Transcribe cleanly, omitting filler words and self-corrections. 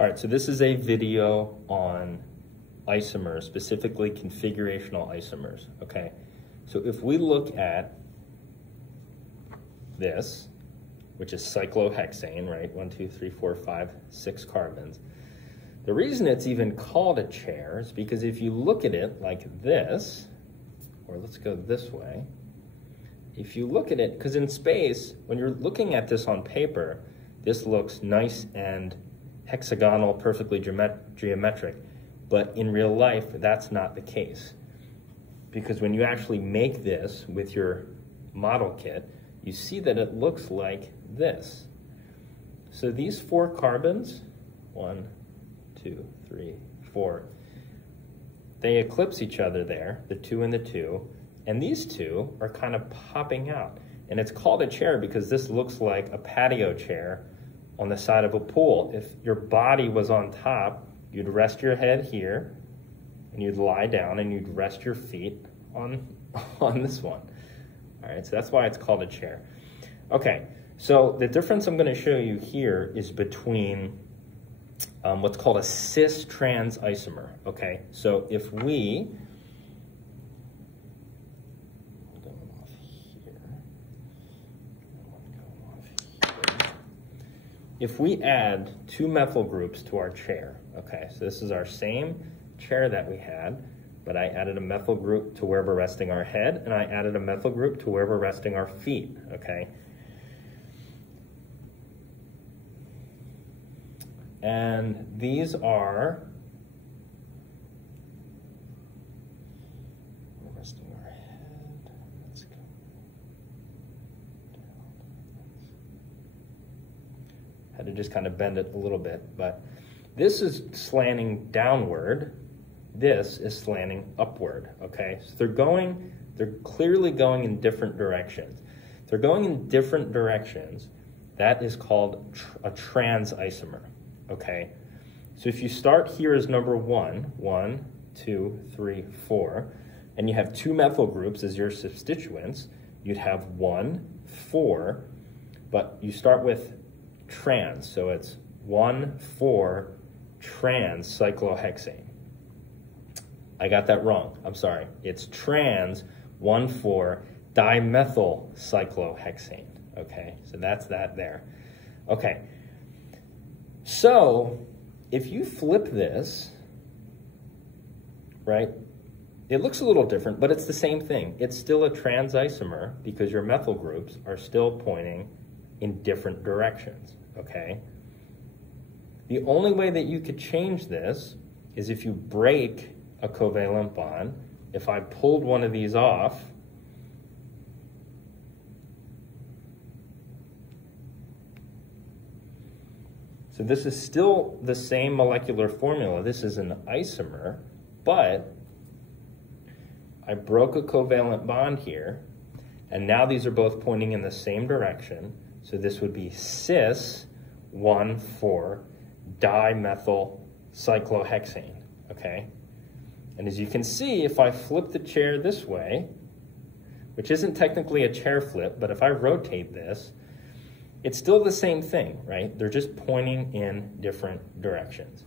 All right, so this is a video on isomers, specifically configurational isomers, okay? So if we look at this, which is cyclohexane, right? 1, 2, 3, 4, 5, 6 carbons. The reason it's even called a chair is because if you look at it like this, or let's go this way, if you look at it, because in space, when you're looking at this on paper, this looks nice and hexagonal, perfectly geometric, but in real life, that's not the case. Because when you actually make this with your model kit, you see that it looks like this. So these 4 carbons, 1, 2, 3, 4, they eclipse each other there, the 2 and the 2, and these 2 are kind of popping out. And it's called a chair because this looks like a patio chair on the side of a pool. If your body was on top, you'd rest your head here, and you'd lie down and you'd rest your feet on this one. All right, so that's why it's called a chair. Okay, so the difference I'm going to show you here is between what's called a cis-trans isomer. Okay, so if we add 2 methyl groups to our chair, okay, so this is our same chair that we had, but I added a methyl group to where we're resting our head, and I added a methyl group to where we're resting our feet, okay? And these are, we're resting our head, let's go down. Had to just kind of bend it a little bit, but this is slanting downward. This is slanting upward, okay? So they're clearly going in different directions. They're going in different directions. That is called a trans isomer, okay? So if you start here as number 1, 1, 2, 3, 4, and you have 2 methyl groups as your substituents, you'd have 1, 4, but you start with trans, so it's 1, 4, trans cyclohexane. I got that wrong, I'm sorry. It's trans 1,4 dimethyl cyclohexane, okay? So that's that there. Okay, so if you flip this, right, it looks a little different, but it's the same thing. It's still a trans isomer because your methyl groups are still pointing in different directions, okay? The only way that you could change this is if you break a covalent bond. If I pulled one of these off, so this is still the same molecular formula. This is an isomer, but I broke a covalent bond here, and now these are both pointing in the same direction. So this would be cis 1,4 dimethyl cyclohexane, okay? And as you can see, if I flip the chair this way, which isn't technically a chair flip, but if I rotate this, it's still the same thing, right? They're just pointing in different directions.